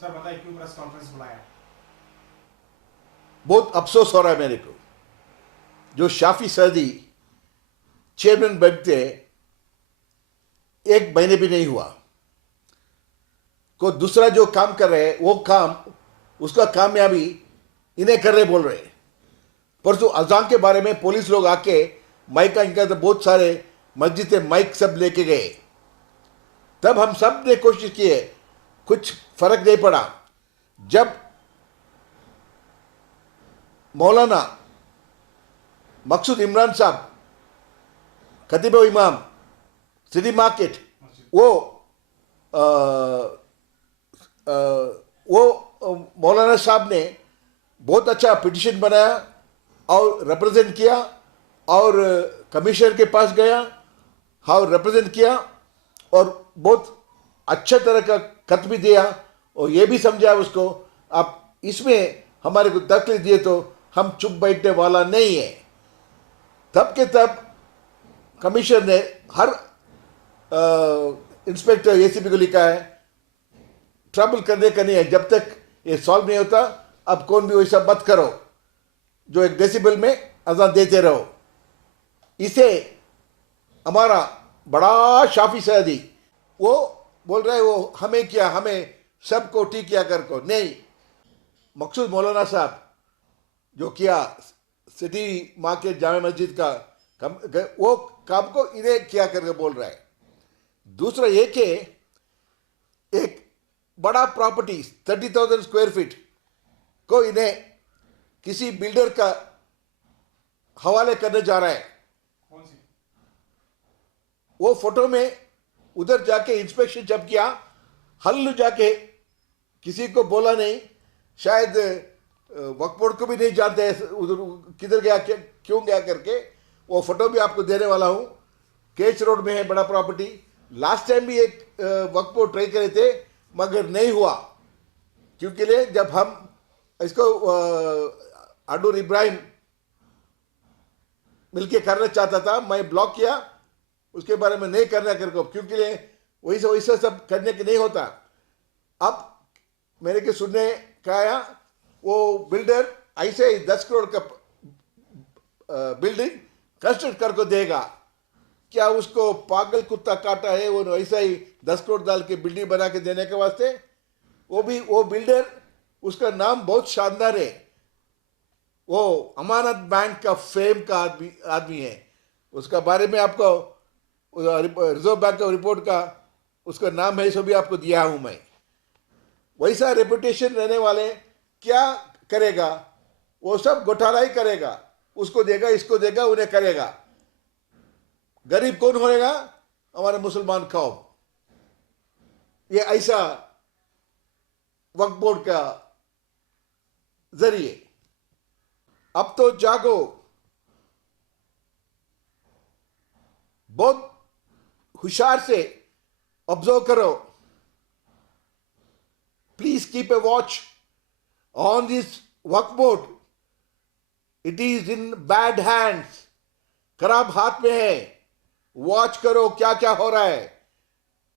Sir बताइए क्यों press conference बुलाया? बहुत अफसोस हो रहा है मेरे को। जो शाफी सदी चेयरमैन बनते 1 महीने भी नहीं हुआ, को दूसरा जो काम कर रहे हैं वो काम, उसका कामयाबी इन्हें कर रहे बोल रहे हैं। परसों अजान के बारे में पुलिस लोग आके माइक का इनका तो बहुत सारे मस्जिद से माइक सब लेके गए। तब हम सब ने कोशिश की है, कुछ फर्क नहीं पड़ा। जब मौलाना मकसूद इमरान साहब खतीब इमाम सिटी मार्केट, वो आ, आ, वो मौलाना साहब ने बहुत अच्छा पिटिशन बनाया और रिप्रेजेंट किया और कमिश्नर के पास गया और रिप्रेजेंट किया और बहुत अच्छा तरह का खत भी दिया और ये भी समझा उसको, आप इसमें हमारे को तकलीफ दिए तो हम चुप बैठने वाला नहीं है। तब के तब कमिश्नर ने हर इंस्पेक्टर एसीपी को लिखा है, ट्रबल करने का नहीं है, जब तक ये सॉल्व नहीं होता अब कौन भी वैसा मत करो, जो एक डेसिबल में अजान देते रहो। इसे हमारा बड़ा शाफी सदी वो बोल रहे वो हमें क्या, हमें सबको ठीक किया कर को नहीं। मकसूद मौलाना साहब जो किया सिटी मार्केट जामे मस्जिद का वो काम को इन्हें क्या करके बोल रहा है। दूसरा ये कि एक बड़ा प्रॉपर्टी 30,000 स्क्वायर फीट को इन्हें किसी बिल्डर का हवाले करने जा रहा है। कौन सी? वो फोटो में उधर जाके इंस्पेक्शन जब किया, हल्लू जाके किसी को बोला नहीं, शायद वक्फ बोर्ड को भी नहीं जानते उधर किधर गया, क्यों गया करके। वो फोटो भी आपको देने वाला हूं। केच रोड में है बड़ा प्रॉपर्टी। लास्ट टाइम भी एक वक्फ बोर्ड ट्राई करे थे मगर नहीं हुआ, क्योंकि ले जब हम इसको अडूर इब्राहिम मिलके करना चाहता था, मैं ब्लॉक किया, उसके बारे में नहीं करना करके, क्योंकि ले वैसे वैसे सब करने के नहीं होता। अब मेरे के सुनने का आया वो बिल्डर ऐसे ही 10 करोड़ का बिल्डिंग कंस्ट्रक्ट करके देगा। क्या उसको पागल कुत्ता काटा है वो ऐसा ही 10 करोड़ डाल के बिल्डिंग बना के देने के वास्ते? वो भी वो बिल्डर, उसका नाम बहुत शानदार है, वो अमानत बैंक का फेम का आदमी है। उसका बारे में आपको रिजर्व बैंक का रिपोर्ट का उसका नाम है, सो भी आपको दिया हूं मैं। वैसा रेपुटेशन रहने वाले क्या करेगा, वो सब घोटाला ही करेगा, उसको देगा इसको देगा उन्हें करेगा। गरीब कौन होएगा? हमारे मुसलमान कौम। ये ऐसा वक्फ बोर्ड का जरिए। अब तो जागो, बहुत होशियार से ऑब्जर्व करो। Please keep a watch on this Waqf board. It is in bad hands, खराब हाथ में है। वॉच करो क्या क्या हो रहा है।